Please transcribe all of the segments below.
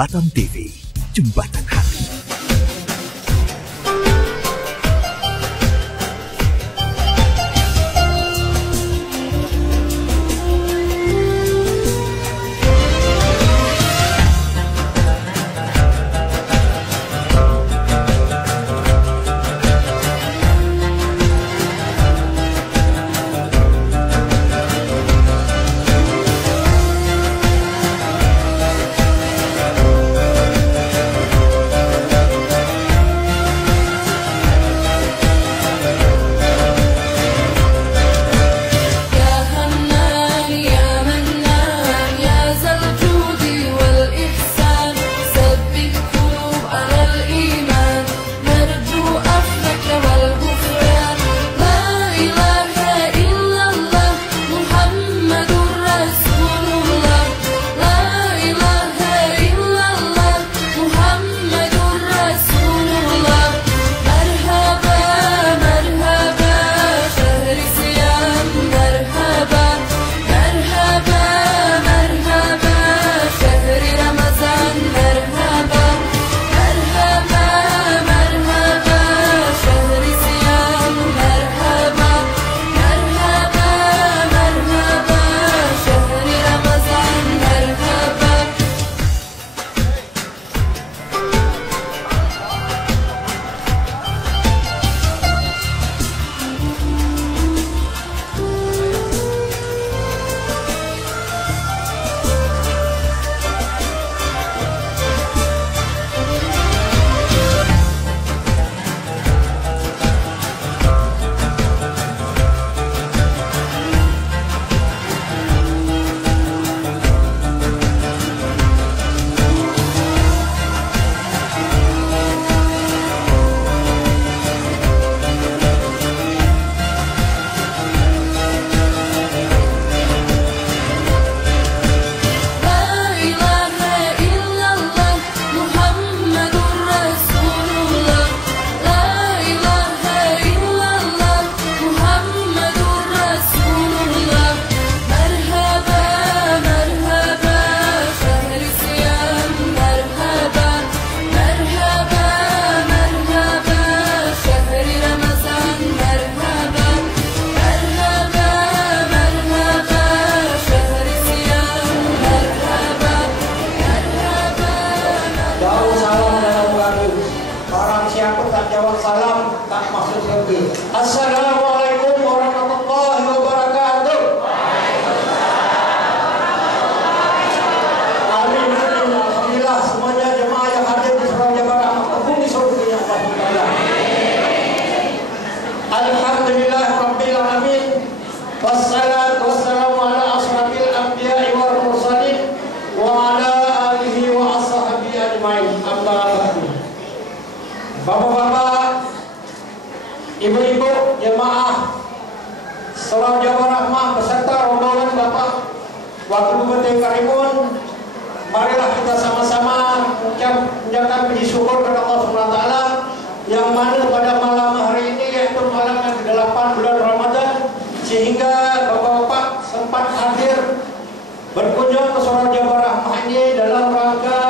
Jembatan TV, Jembatan Hati. Assalamualaikum warahmatullahi wabarakatuh. Alhamdulillah semuanya jemaah yang hadir di Surau Jabarah menghubungi surga Allah Ta'ala. Alhamdulillah Rabbil Alamin. Wassalatu wassalamu ala asrafil anbiya'i wal mursalin wa ala alihi wa ashabihi ajmain. Amma ba'du. Bapak-bapak, ibu-ibu, jemaah Surau Jabarah beserta rombongan Bapak Wakil Bupati Karimun, marilah kita sama-sama mengucapkan puji syukur kepada Allah Subhanahu wa taala yang mana pada malam hari ini yaitu malam yang ke-8 bulan Ramadan sehingga Bapak-bapak sempat hadir berkunjung ke Surau Jabarah ini dalam rangka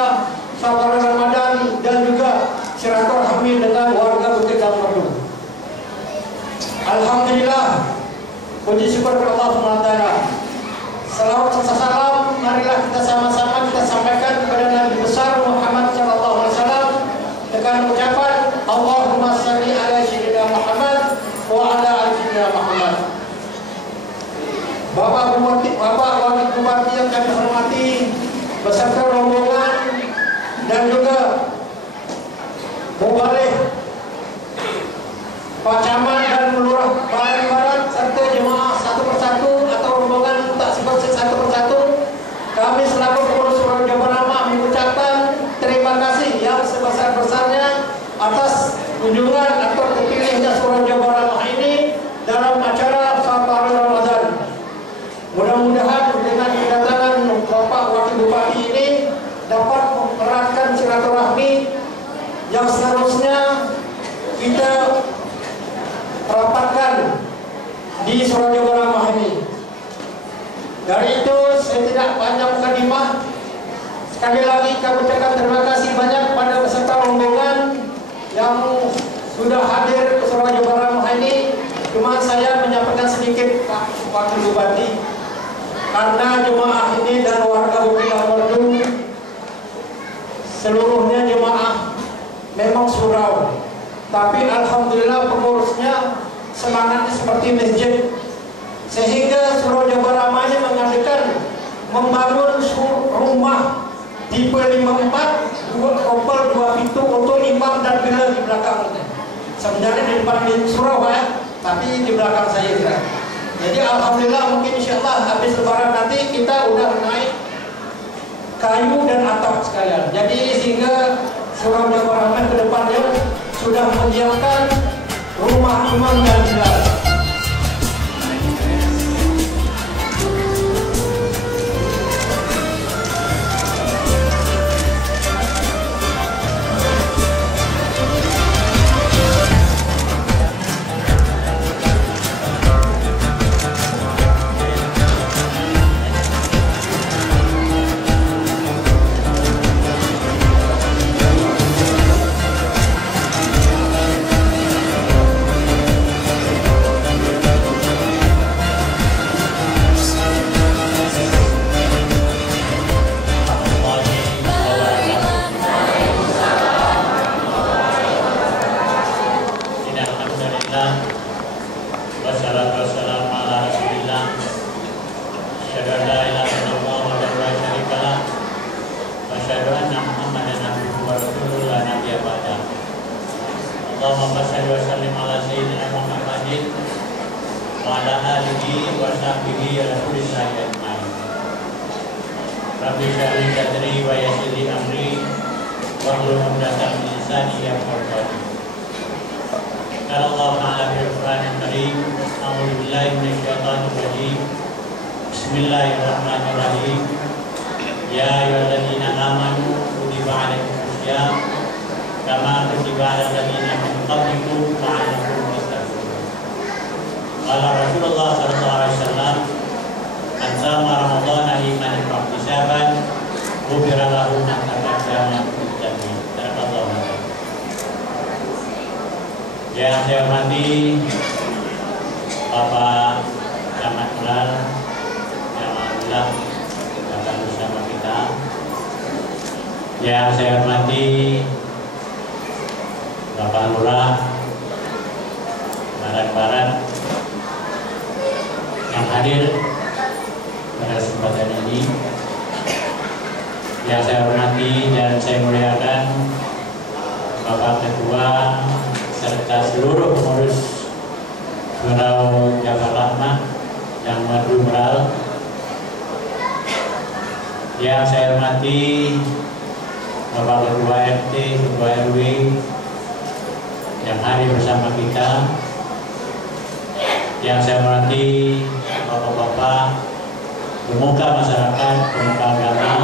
safar Ramadan dan juga silaturahmi dengan warga Bukit Dammerdu. Alhamdulillah, puji syukur kepada Allah Subhanahu wa taala. Salawat serta salam marilah kita sama-sama kita sampaikan kepada Nabi besar Muhammad sallallahu alaihi wasallam dengan ucapan Allahumma shalli ala sayyidina Muhammad wa ala ali sayyidina Muhammad. Bapak Bupati, Bapak Wakil Bupati yang kami hormati beserta rombongan dan juga Mubalik, Pak Camat dan Lurah Barat serta jemaah satu persatu atau rombongan tak seperti satu persatu, kami selaku pengurus Surau Jabarah mengucapkan terima kasih yang sebesar-besarnya atas kunjungan atau terpilihnya Surau Jabarah ini dalam acara safar Ramadan. Mudah-mudahan dengan kedatangan Bapak Wakil Bupati ini dapat memerankan silaturahmi yang seharusnya kita rapatkan di Surau Jabarah ini. Dari itu saya tidak panjang mukadimah, Sekali lagi kami ucapkan terima kasih banyak pada peserta rombongan yang sudah hadir ke Surau Jabal Rahmah ini. Cuma saya menyampaikan sedikit Pak Wakil Bupati, karena jemaah ini dan warga Bukit Merdu seluruhnya jemaah memang surau, tapi alhamdulillah pengurusnya semangatnya seperti masjid, sehingga Surau Jabal Rahmah ini mengadakan membangun rumah tipe 54, 2 kopel 2 pintu untuk imam dan bila di belakangnya. Sebenarnya di depan surau ya, tapi di belakang saya juga. Jadi alhamdulillah mungkin insyaallah habis lebaran nanti kita udah naik kayu dan atap sekalian. Jadi sehingga Surau Jabal Rahmah ke depannya sudah menyiapkan rumah imam dan bila. Allahumma shalli wa sallim ala sayyidina Muhammadin wa ala alihi wa sahbihi rasulillahi ajma'in. Rabbi shrah li sadri wa yassir li amri wahlul 'uqdatam min lisani yafqahu qawli. Qala Allah ta'ala fil Qur'anil Karim, a'udzu billahi minasy syaithanir rajim. Bismillahirrahmanirrahim. Ya ayyuhalladzina amanu kutiba 'alaikumus syiyam kama kutiba 'alal ladzina min qablikum la'allakum tattaqun. Qala Rasulullah sallallahu alaihi wasallam, "Man shama Ramadhana imanan wa ihtisaban, ghufira lahu ma taqaddama min dhanbihi." Barakallahu. Yang saya hormati Bapak Camat Kelal yang alhamdulillah datang bersama kita. Yang saya hormati Bapak Lurah Barat yang hadir pada kesempatan ini. Yang saya hormati dan saya muliakan Bapak Ketua serta seluruh pengurus Surau Jabal Rahmah yang Madumral. Yang saya hormati Bapak Ketua RT, Ketua RW yang hadir bersama kita. Yang saya hormati Bapak-bapak pemuka masyarakat, pemuka agama,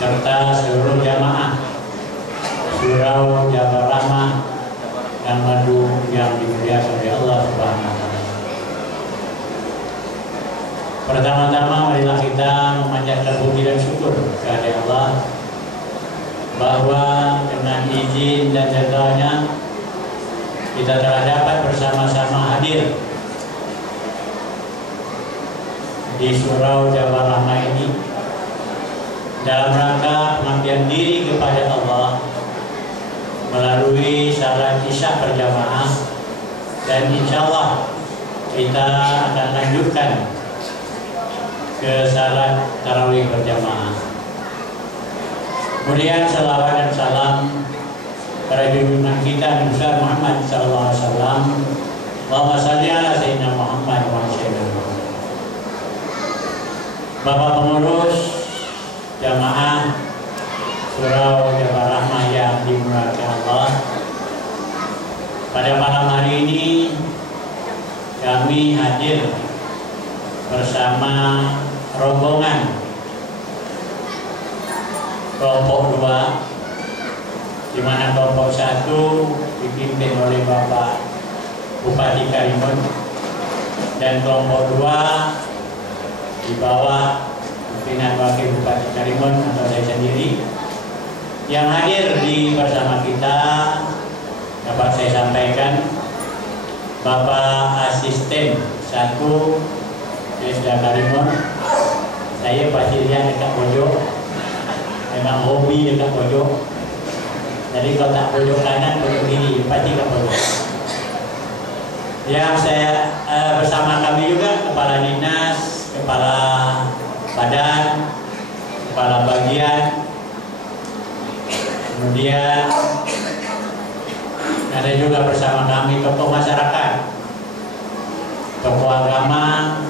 serta seluruh jamaah Surau Jabal Rahmah dan Madu yang dimuliakan oleh Allah Subhanahu wa Ta'ala. Pertama-tama marilah kita memanjatkan puji dan syukur kepada Allah bahwa dengan izin dan jadwalnya kita telah dapat bersama-sama hadir di Surau Jabal Rahmah ini dalam rangka pengabdian diri kepada Allah melalui salat isya berjamaah, dan insya Allah kita akan lanjutkan ke salat tarawih berjamaah. Kemudian salawat dan salam pada junjungan kita Nabi Muhammad sallallahu alaihi wasallam. Allahumma shalli ala sayyidina Muhammad wa ala sayyidina Muhammad. Bapak pengurus jamaah Surau Jabal Rahmah yang dimuliakan Allah, pada malam hari ini kami hadir bersama rombongan kelompok 2, di mana kelompok 1 dipimpin oleh Bapak Bupati Karimun dan kelompok 2 di bawah pimpinan Wakil Bupati Karimun atau saya sendiri yang hadir di bersama kita, dapat saya sampaikan Bapak Asisten 1 Desda Karimun. Saya pasti lihat dekat pojok, memang hobi dekat pojok. Jadi kalau tak pojok kanan, pojok kiri, pasti dekat pojok. Yang saya bersama kami juga Kepala Dinas, Kepala Badan, Kepala Bagian, kemudian ada juga bersama kami tokoh masyarakat, tokoh agama,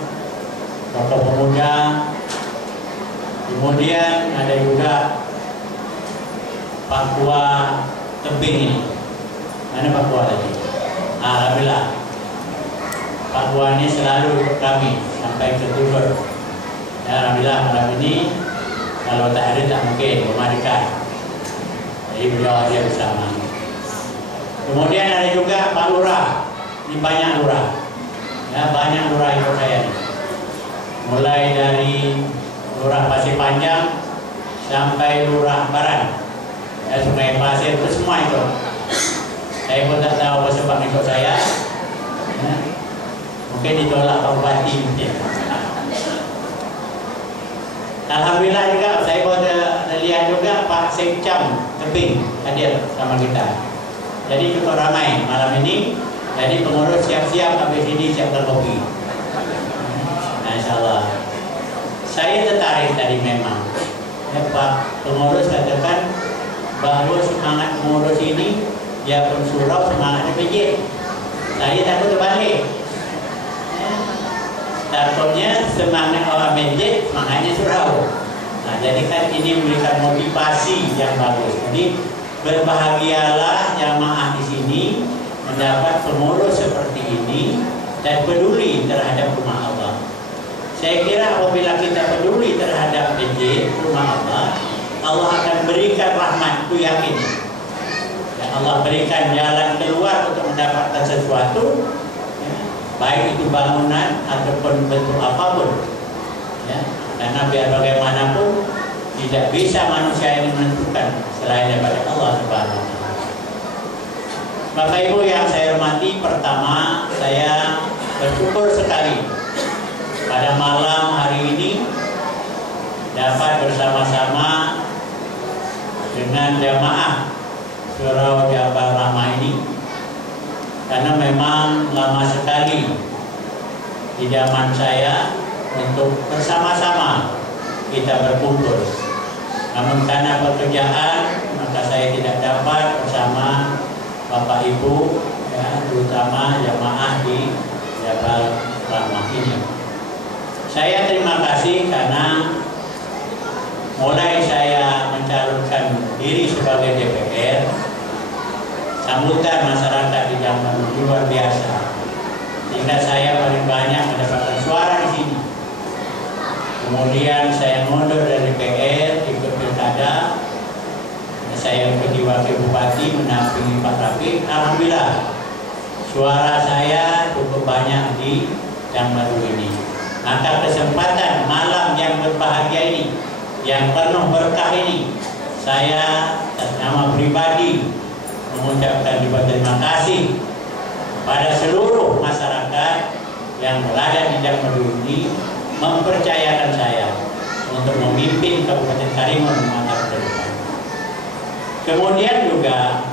tokoh pemuda, kemudian ada juga Papua Tebing ini. Mana Papua tadi? Alhamdulillah, Papua ini selalu ikut kami sampai ke Tutur. Ya, alhamdulillah malam ini kalau tak ada tak mungkin memadikan. Jadi beliau hadir bersama. Kemudian ada juga Pak Lurah. Ini banyak lurah. Ya, banyak lurah ikut saya nih. Mulai dari Lurah Pasir Panjang sampai Lurah Baran. Ya, Sungai Pasir itu semua itu. Saya pun tak tahu apa sebab ikut saya. Ya. Mungkin ditolak Pak Bupati mungkin. Alhamdulillah juga saya pun lihat juga Pak Sekcam Tebing hadir sama kita. Jadi cukup ramai malam ini. Jadi pengurus siap-siap habis ini siapkan kopi. Nah, insyaAllah. Saya tertarik tadi memang. Ya, Pak pengurus katakan bahawa semangat pengurus ini dia pun surau semangatnya pijit. Saya takut terbalik. Takutnya semangat orang pijit, semangatnya surau. Nah, jadi kan ini memberikan motivasi yang bagus. Jadi berbahagialah jamaah di sini mendapat pengurus seperti ini dan peduli terhadap rumah Allah. Saya kira apabila kita peduli terhadap masjid rumah Allah, Allah akan berikan rahmat, itu yakin. Ya, Allah berikan jalan keluar untuk mendapatkan sesuatu, ya, baik itu bangunan ataupun bentuk apapun. Ya, karena biar bagaimanapun tidak bisa manusia ini menentukan selain daripada Allah Subhanahu wa Ta'ala. Bapak Ibu yang saya hormati, pertama saya bersyukur sekali pada malam hari ini dapat bersama-sama dengan jamaah Surau Jabal Rahmah ini, karena memang lama sekali di zaman saya untuk bersama-sama kita berkumpul. Namun karena pekerjaan maka saya tidak dapat bersama Bapak Ibu, ya, terutama jamaah di Jabal Rahmah ini. Saya terima kasih karena mulai saya mencalonkan diri sebagai DPR, sambutan masyarakat di zaman luar biasa, sehingga saya paling banyak mendapatkan suara di sini. Kemudian saya mundur dari DPR, ikut pilkada. Saya menjadi wakil bupati menampingi Pak Rafiq. Alhamdulillah, suara saya cukup banyak di Yang Baru ini. Maka kesempatan malam yang berbahagia ini, yang penuh berkah ini, saya atas nama pribadi mengucapkan juga terima kasih pada seluruh masyarakat yang berada di Yang Baru ini, mempercayakan saya untuk memimpin Kabupaten Karimun masa depan. Kemudian juga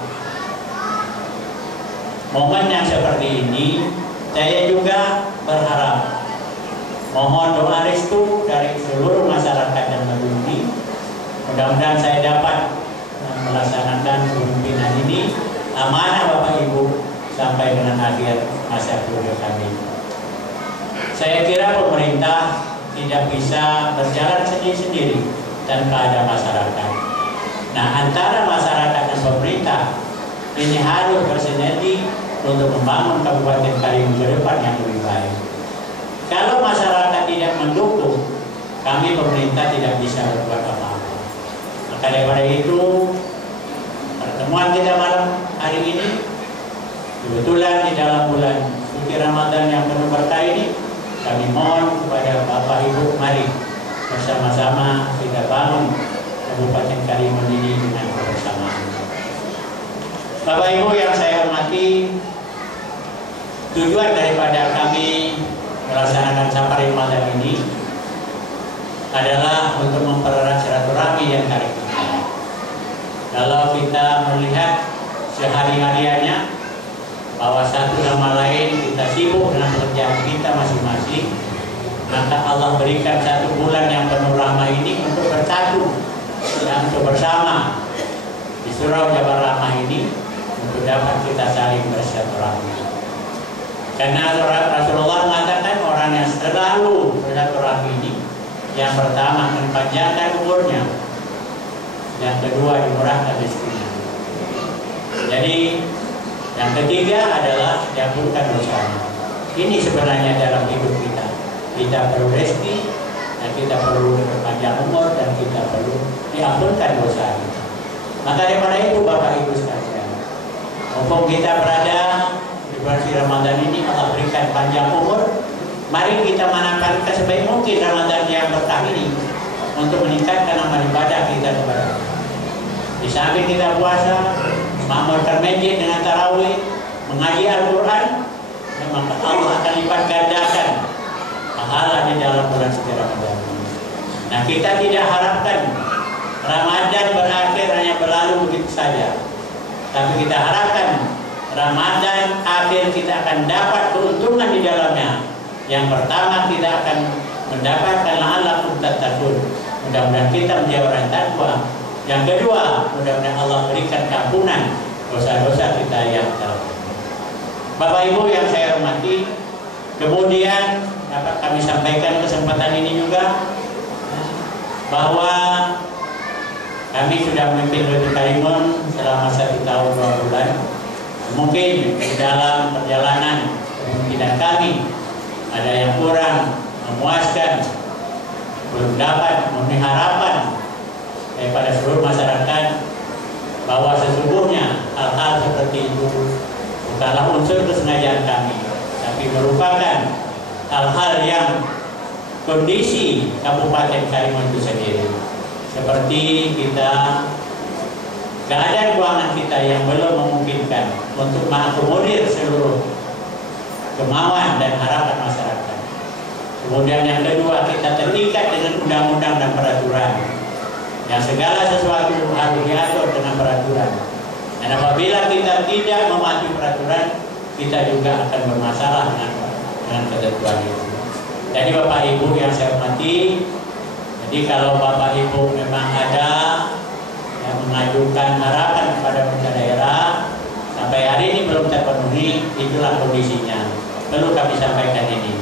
momen yang seperti ini, saya juga berharap mohon doa restu dari seluruh masyarakat yang baru ini. Mudah-mudahan saya dapat melaksanakan kepemimpinan ini amanah Bapak Ibu sampai dengan akhir masa periode kami. Saya kira pemerintah tidak bisa berjalan sendiri-sendiri tanpa ada masyarakat. Nah, antara masyarakat dan pemerintah ini harus bersinergi untuk membangun Kabupaten Karimun ke depan yang lebih baik. Kalau masyarakat tidak mendukung, kami pemerintah tidak bisa berbuat apa-apa. Maka daripada itu, pertemuan kita malam hari ini kebetulan di dalam bulan suci Ramadan yang penuh berkah ini, kami mohon kepada Bapak Ibu, mari bersama-sama kita bangun Kabupaten Karimun ini dengan kebersamaan. Bapak Ibu yang saya hormati, tujuan daripada kami melaksanakan safari Ramadan ini adalah untuk mempererat silaturahmi yang antara kita. Kalau kita melihat sehari-hariannya bahwa satu sama lain kita sibuk dengan pekerjaan kita masing-masing, maka Allah berikan satu bulan yang penuh rahmah ini untuk bersatu dan untuk bersama di surau Jabal Rahmah ini untuk dapat kita saling bersilaturahmi. Karena Rasulullah mengatakan orang yang selalu bersilaturahmi ini, yang pertama mempanjangkan umurnya, yang kedua dimurahkan rezekinya. Jadi yang ketiga adalah diampunkan dosanya. Ini sebenarnya dalam hidup kita. Kita perlu rezeki, dan kita perlu panjang umur, dan kita perlu diampunkan dosa kita. Maka daripada itu Bapak Ibu sekalian, mumpung kita berada di bulan Ramadan ini, Allah berikan panjang umur, mari kita manfaatkan sebaik mungkin Ramadan yang berkah ini untuk meningkatkan amal ibadah kita kepada Allah. Di samping kita puasa, memakmurkan masjid dengan tarawih, mengaji Al-Quran, maka Allah akan lipat gandakan pahala di dalam bulan suci Ramadan. Nah, kita tidak harapkan Ramadan berakhir hanya berlalu begitu saja, tapi kita harapkan Ramadan akhir kita akan dapat keuntungan di dalamnya. Yang pertama, kita akan mendapatkan la'allakum tattaqun. Mudah-mudahan kita menjadi orang takwa. Yang kedua, mudah-mudahan Allah berikan keampunan dosa-dosa kita yang telah. Bapak Ibu yang saya hormati, kemudian dapat kami sampaikan kesempatan ini juga bahwa kami sudah memimpin Kabupaten Karimun selama 1 tahun 2 bulan. Mungkin di dalam perjalanan kemungkinan kami ada yang kurang memuaskan, belum dapat memenuhi harapan daripada seluruh masyarakat, bahwa sesungguhnya hal-hal seperti itu bukanlah unsur kesengajaan kami, tapi merupakan hal-hal yang kondisi Kabupaten Karimun itu sendiri. Seperti kita keadaan keuangan kita yang belum memungkinkan untuk mengakomodir seluruh kemauan dan harapan masyarakat. Kemudian yang kedua, kita terikat dengan undang-undang dan peraturan, yang segala sesuatu harus diatur dengan peraturan. Dan apabila kita tidak mematuhi peraturan, kita juga akan bermasalah dengan ketentuan itu. Jadi Bapak Ibu yang saya hormati, jadi kalau Bapak Ibu memang ada yang mengajukan harapan kepada pemerintah daerah sampai hari ini belum terpenuhi, itulah kondisinya. Perlu kami sampaikan ini.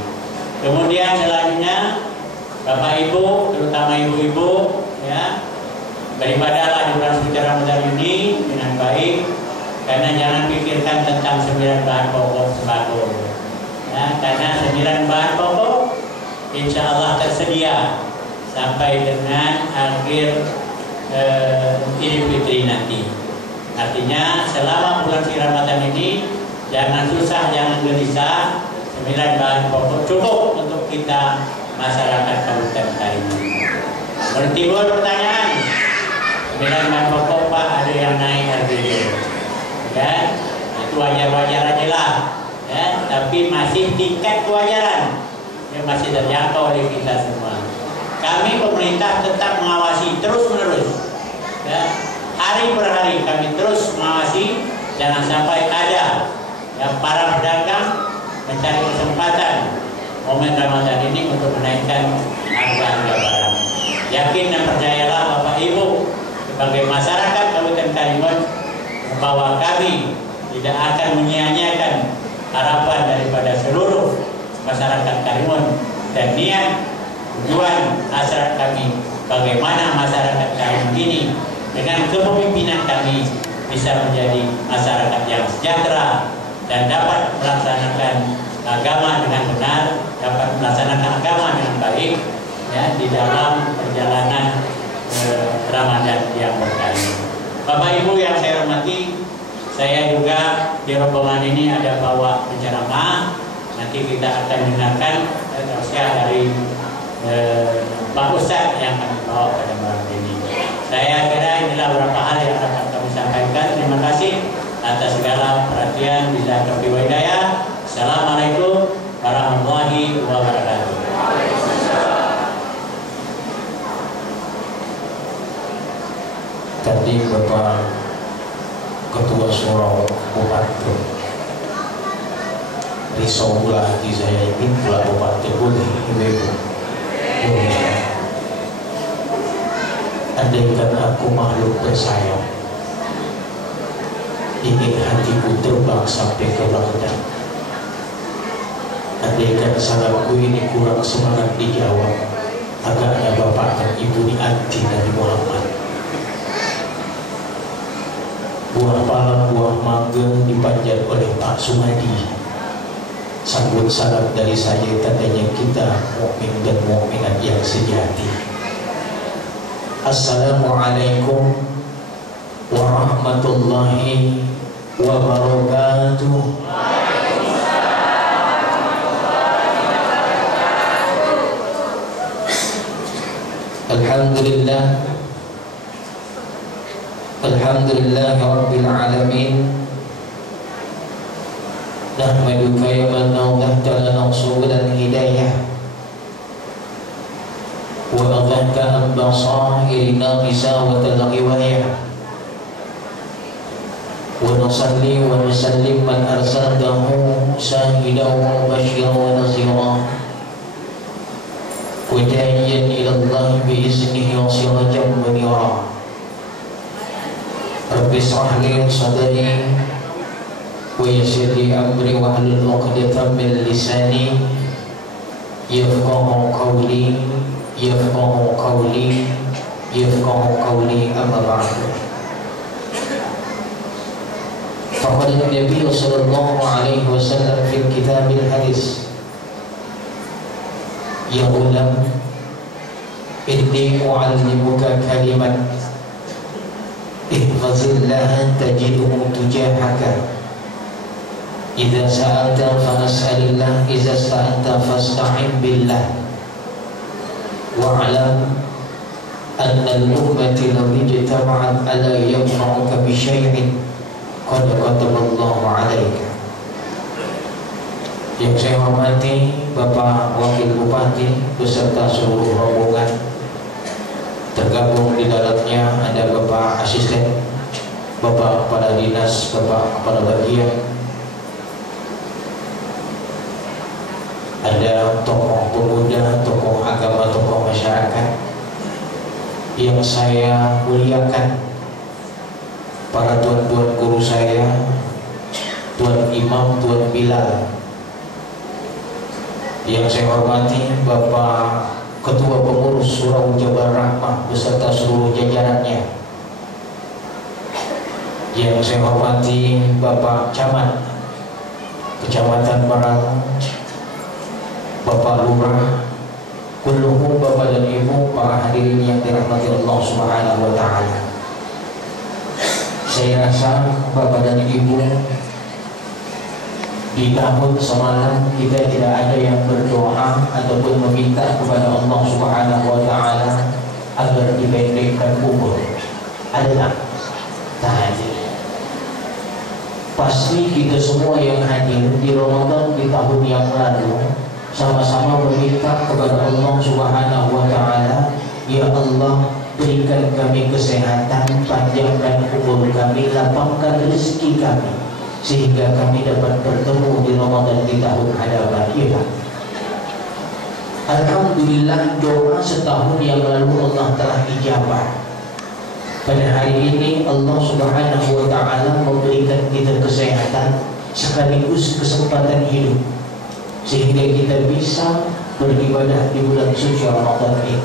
Kemudian selanjutnya Bapak Ibu, terutama ibu-ibu, ya, beribadahlah di bulan suci Ramadan ini dengan baik, karena jangan pikirkan tentang 9 bahan pokok sembako. Ya, karena 9 bahan pokok insya Allah tersedia sampai dengan akhir Idul Fitri nanti. Artinya selama bulan suci Ramadan ini jangan susah, jangan gelisah. 9 bahan pokok cukup untuk kita masyarakat Kabupaten Karimun. Bertimbul pertanyaan, 9 bahan pokok Pak, ada yang naik harganya, ya, itu wajar-wajar aja lah, ya, tapi masih tingkat kewajaran yang masih terjangkau oleh kita semua. Kami pemerintah tetap mengawasi terus-menerus, ya, hari per hari kami terus mengawasi, jangan sampai ada yang para pedagang mencari kesempatan momen Ramadan ini untuk menaikkan harga-harga barang. Yakin dan percayalah Bapak Ibu sebagai masyarakat Kabupaten Karimun bahwa kami tidak akan menyia-nyiakan harapan daripada seluruh masyarakat Karimun dan niat tujuan hasrat kami bagaimana masyarakat Karimun ini dengan kepemimpinan kami bisa menjadi masyarakat yang sejahtera dan dapat melaksanakan agama dengan benar, dapat melaksanakan agama dengan baik, ya, di dalam perjalanan Ramadan yang berkah. Bapak Ibu yang saya hormati, saya juga di rombongan ini ada bawa penceramah. Nanti kita akan dengarkan tausiah dari Pak Ustadz yang akan dibawa pada malam ini. Saya kira inilah beberapa hal yang akan kami sampaikan. Terima kasih atas segala perhatian. Bila taufiq wal hidayah. Assalamualaikum warahmatullahi wabarakatuh. Tadi Bapak Ketua Surau Bupati risaulah hati saya ini pula Bupati boleh ibu-ibu boleh. Andaikan aku makhluk bersayap, ingin hatiku terbang sampai ke Baghdad. Andaikan salamku ini kurang semangat dijawab, agaknya Bapak dan Ibu dianti Nabi Muhammad. Buah pala, buah mangga dipanjat oleh Pak Sumadi. Sambut salam dari saya, tandanya kita mukmin dan mukminat yang sejati. Assalamualaikum warahmatullahi wabarakatuh. Alhamdulillah, alhamdulillah rabbil alamin. Nahmaduka ya man nawdahta lana subulan hidayah wa adhanta an basairina qisawatal ghiwayah wa nusalli wa nusallim man arsaltahu shahidan wa bashiran wa nazira wa da'iyan ila Allah bi iznihi wa sirajan munira. Rabbi shrah li sadri wa yassir li amri wa hlul 'uqdatam min lisani yafqahu qawli yafqahu qawli yafqahu qawli. Amma ba'du. Faqala Nabi sallallahu alaihi wasallam fil kitabil hadis, ya ulam inni u'allimuka kalimat ihfazillaha tajidhu tujahaka. Idza sa'alta fas'alillah, idza sta'anta fasta'in billah. Wa'lam anna al-ummati law ijtama'at ala yanfa'uka bi syai'in qad kataballahu 'alaika. Yang saya hormati Bapak Wakil Bupati beserta seluruh rombongan, tergabung di dalamnya ada Bapak Asisten, Bapak Kepala Dinas, Bapak Kepala Bagian, ada tokoh pemuda, tokoh agama, tokoh masyarakat yang saya muliakan, para tuan-tuan guru saya, Tuan Imam, Tuan Bilal. Yang saya hormati Bapak Ketua Pengurus Surau Jabar Rahmah beserta seluruh jajarannya. Yang saya hormati Bapak Camat Kecamatan Barang, Bapak Lurah, kulluhum, Bapak dan Ibu, para hadirin yang dirahmati Allah Subhanahu wa taala. Saya rasa Bapak dan Ibu, di tahun semalam kita tidak ada yang berdoa ataupun meminta kepada Allah Subhanahu wa taala agar dipendekkan umur. Ada tak? Tak hadir. Pasti kita semua yang hadir di Ramadan di tahun yang lalu sama-sama meminta kepada Allah Subhanahu wa taala, ya Allah, berikan kami kesehatan, panjangkan umur kami, lapangkan rezeki kami sehingga kami dapat bertemu di Ramadan di tahun hadapan. Ya. Alhamdulillah, doa setahun yang lalu Allah telah ijabah. Pada hari ini Allah Subhanahu wa taala memberikan kita kesehatan sekaligus kesempatan hidup sehingga kita bisa beribadah di bulan suci Ramadan ini.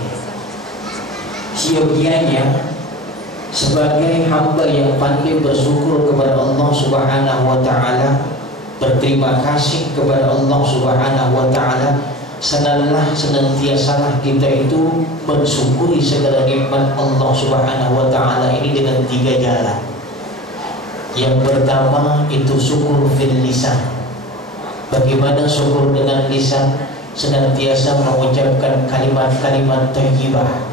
Siogianya sebagai hamba yang pandai bersyukur kepada Allah Subhanahu wa taala, berterima kasih kepada Allah Subhanahu wa taala, senantiasalah kita itu mensyukuri segala nikmat Allah Subhanahu wa taala ini dengan 3 jalan. Yang pertama itu syukur fil lisan. Bagaimana syukur dengan lisan? senantiasa mengucapkan kalimat-kalimat thayyibah.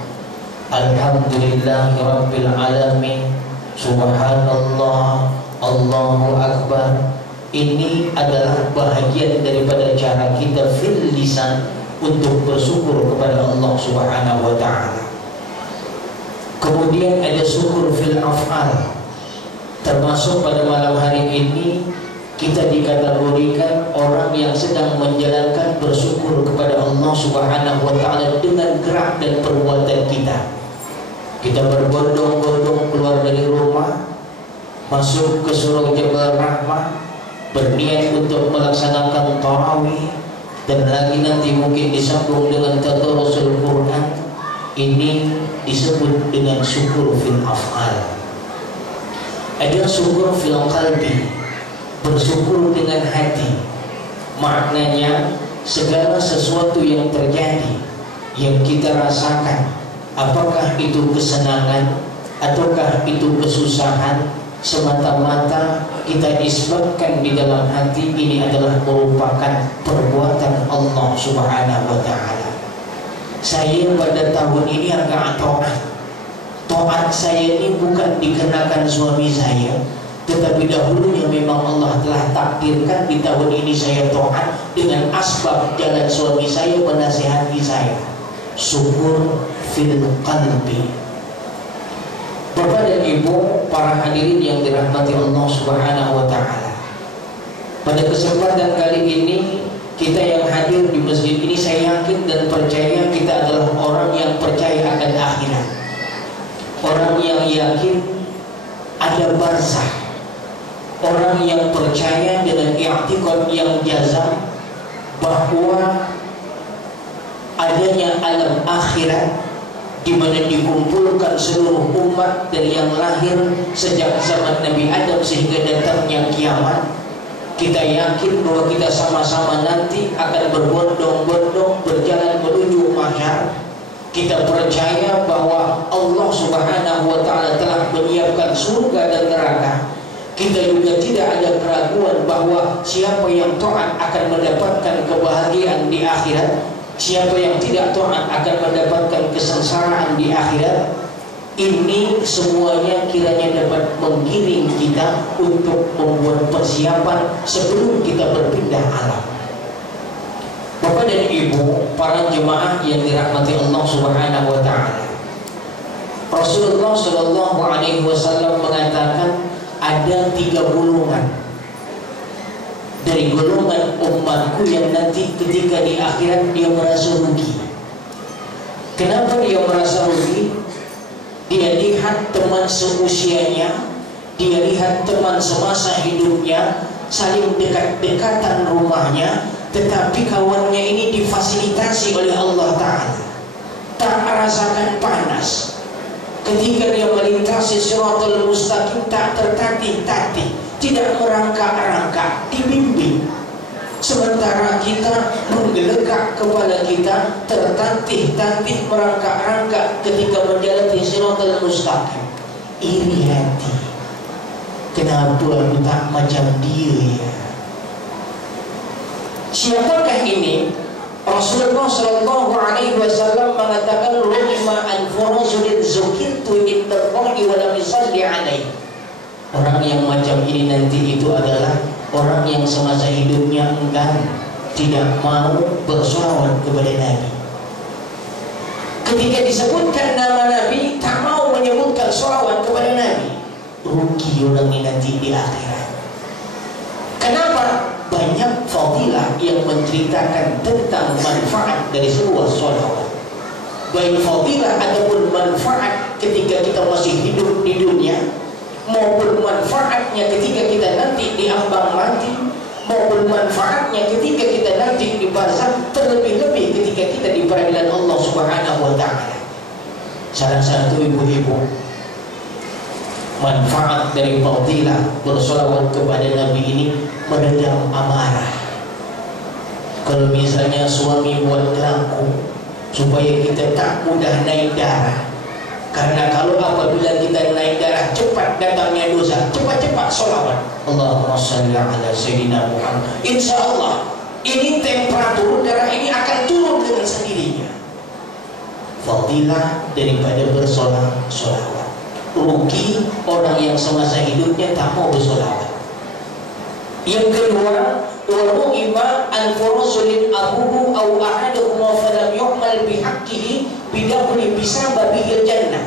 Alhamdulillahirabbil alamin. Subhanallah, Allahu akbar. Ini adalah bahagian daripada cara kita fil lisan untuk bersyukur kepada Allah Subhanahu wa taala. Kemudian ada syukur fil af'al. Termasuk pada malam hari ini kita dikategorikan orang yang sedang menjalankan bersyukur kepada Allah Subhanahu wa taala dengan gerak dan perbuatan kita. Kita berbondong-bondong keluar dari rumah, masuk ke surau Jabal Rahmah, berniat untuk melaksanakan tarawih, dan lagi nanti mungkin disambung dengan tadarusul Quran. Ini disebut dengan syukur fil af'al. Ada syukur fil qalbi, bersyukur dengan hati. Maknanya segala sesuatu yang terjadi, yang kita rasakan, apakah itu kesenangan ataukah itu kesusahan, semata-mata kita isbatkan di dalam hati ini adalah merupakan perbuatan Allah Subhanahu wa taala. Saya pada tahun ini agak taat. Taat saya ini bukan dikenakan suami saya, tetapi dahulunya memang Allah telah takdirkan di tahun ini saya taat dengan asbab jalan suami saya menasihati saya. Syukur fil qalbi. Bapak dan Ibu, para hadirin yang dirahmati Allah Subhanahu wa taala. Pada kesempatan kali ini kita yang hadir di masjid ini, saya yakin dan percaya kita adalah orang yang percaya akan akhirat. Orang yang yakin ada barzah. Orang yang percaya dengan i'tiqad yang jazam bahwa adanya alam akhirat di mana dikumpulkan seluruh umat dari yang lahir sejak zaman Nabi Adam sehingga datangnya kiamat. Kita yakin bahwa kita sama-sama nanti akan berbondong-bondong berjalan menuju mahsyar. Kita percaya bahwa Allah Subhanahu wa taala telah menyiapkan surga dan neraka. Kita juga tidak ada keraguan bahwa siapa yang taat akan mendapatkan kebahagiaan di akhirat. Siapa yang tidak taat akan mendapatkan kesengsaraan di akhirat. Ini semuanya kiranya dapat menggiring kita untuk membuat persiapan sebelum kita berpindah alam. Bapak dan Ibu, para jemaah yang dirahmati Allah Subhanahu wa taala. Rasulullah sallallahu alaihi wasallam mengatakan ada 3 golongan dari golongan umatku yang nanti ketika di akhirat dia merasa rugi. Kenapa dia merasa rugi? Dia lihat teman seusianya, dia lihat teman semasa hidupnya saling dekat-dekatan rumahnya, tetapi kawannya ini difasilitasi oleh Allah Ta'ala, tak merasakan panas. Ketika dia melintasi Shiratal Mustaqim tak tertatih-tatih, tidak merangkak-rangkak, dibimbing. Sementara kita menggelegak kepala kita, tertatih-tatih, merangkak-rangkak ketika menjalani Shiratal Mustaqim. Iri hati, kenapa aku tak macam dia ya? Siapakah ini? Rasulullah sallallahu alaihi wasallam mengatakan rujma al-furuzul zukirtu indallahi wa lam yusalli alaihi. Orang yang macam ini nanti itu adalah orang yang semasa hidupnya enggan, tidak mau bersolawat kepada Nabi. Ketika disebutkan nama Nabi, tak mau menyebutkan solawat kepada Nabi. Rugi orang ini nanti di akhirat. Kenapa? Banyak fadilah yang menceritakan tentang manfaat dari sebuah sholawat. Baik fadilah ataupun manfaat ketika kita masih hidup di dunia, maupun manfaatnya ketika kita nanti di ambang mati, maupun manfaatnya ketika kita nanti di barzakh, terlebih-lebih ketika kita di peradilan Allah Subhanahu wa taala. Salah satu ibu-ibu, manfaat dari fadilah bersolawat kepada Nabi ini meredam amarah. Kalau misalnya suami buat laku supaya kita tak mudah naik darah, karena kalau apabila kita naik darah cepat datangnya dosa, cepat-cepat solawat Allahumma shalli ala sayyidina Muhammad, insya Allah Ini temperatur darah ini akan turun dengan sendirinya. Fadilah daripada bersolawat. Rugi orang yang semasa hidupnya tak mau bersolawat. Yang kedua, waru'ima al-furuzulin abuhu au ahaduhum wa falam yu'mal bihaqqihi bidahuli bisababihil jannah.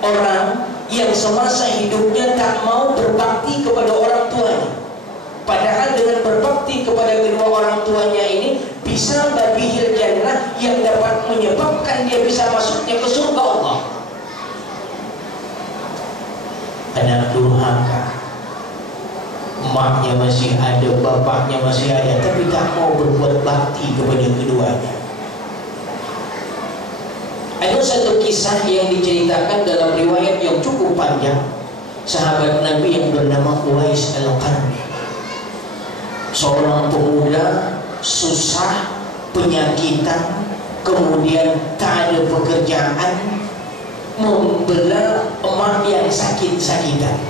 Orang yang semasa hidupnya tak mau berbakti kepada orang tuanya, padahal dengan berbakti kepada kedua orang tuanya ini bisa babihil jannah, yang dapat menyebabkan dia bisa masuknya ke surga Allah. Anak durhaka, emaknya masih ada, bapaknya masih ada, tapi tak mau berbuat bakti kepada keduanya. Ada satu kisah yang diceritakan dalam riwayat yang cukup panjang, sahabat Nabi yang bernama Uwais Al-Qarni. Seorang pemuda susah, penyakitan, kemudian tak ada pekerjaan, membela emak yang sakit-sakitan.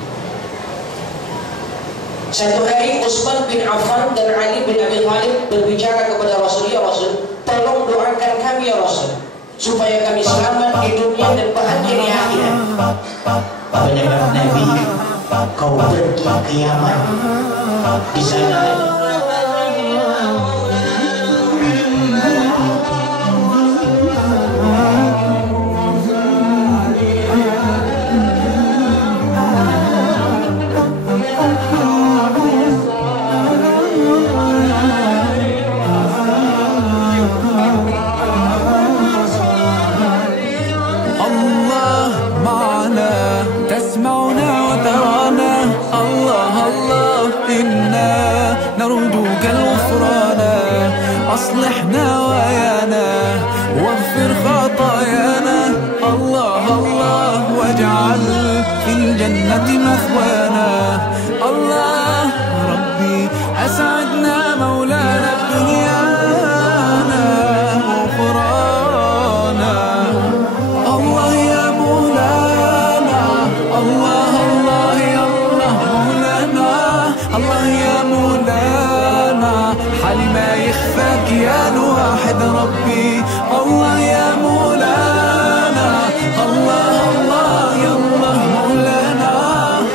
Satu hari Utsman bin Affan dan Ali bin Abi Thalib berbicara kepada Rasul, ya Rasul, tolong doakan kami ya Rasul, supaya kami selamat di dunia dan bahagia di akhirat. Pada Nabi, kau pergi ke Yaman, di sana أصلحنا ويانا واغفر خطايانا الله الله واجعل في الجنة مثوانا الله ربي أسعدنا مولانا بدنيانا وأخرانا الله يا مولانا الله الله يا الله مولانا الله يا مولانا حالي ما يخفاك يا الواحد ربي الله يا مولانا الله الله يا الله مولانا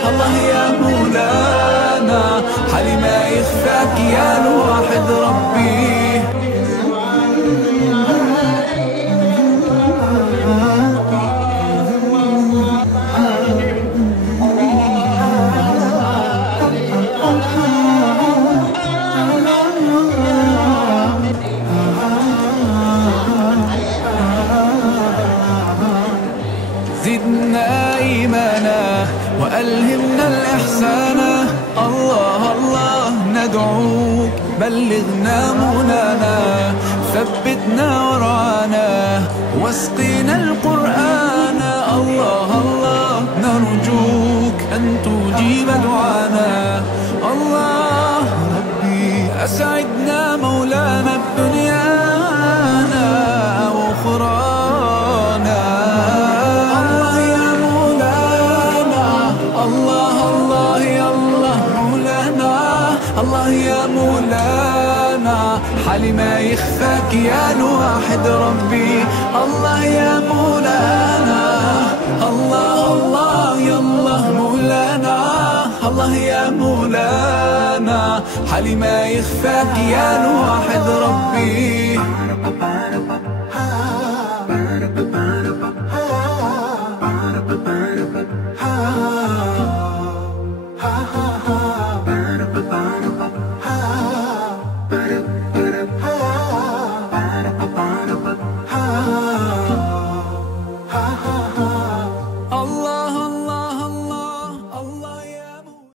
الله يا مولانا حالي ما يخفاك يا الواحد ربي زدنا إيمانا وألهمنا الإحسان الله الله ندعوك بلغنا منانا ثبتنا ورعانا واسقنا القرآن الله الله نرجوك أن تجيب دعانا الله ربي أسعدنا مولانا بدنيانا وأخرانا الله يا مولانا حالي ما يخفاك يا الواحد ربي الله يا مولانا الله الله يا الله مولانا الله يا مولانا حالي ما يخفاك يا الواحد ربي